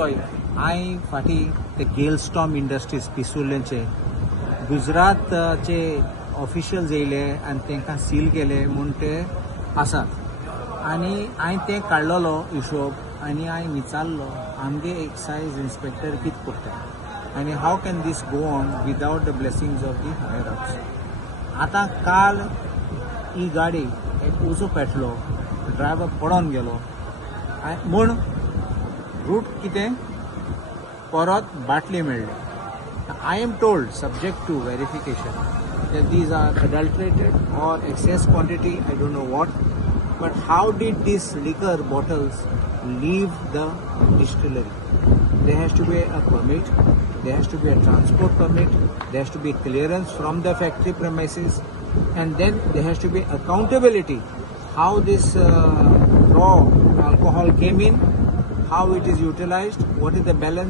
चोय हांवें फाटीं ते गेलस्टॉम इंडस्ट्रीज पिसुर्लेंचे गुजरातचे ऑफिशियल्स येयले आनी तांकां सील केले म्हूण ते आसात आनी हांवें तें काडलेलो हिशोब आनी हांवें विचारलो आमगे एक्सायज इन्स्पेक्टर कितें करता आनी how can this go on without the blessings of the higher ups. आतां काल ही गाडी एक उजो पेटलो, ड्रायव्हर पडोन गेलो म्हूण रूट कितें परत बाटली मेळ्ळी. I am told, subject to verification, that these are adulterated or excess quantity, I don't know what, but how did these liquor bottles leave the distillery? There has to be a permit, there has to be a transport permit, there has to be clearance from the factory premises, and then there has to be accountability how this raw alcohol came in, how it is utilized, what is the balance.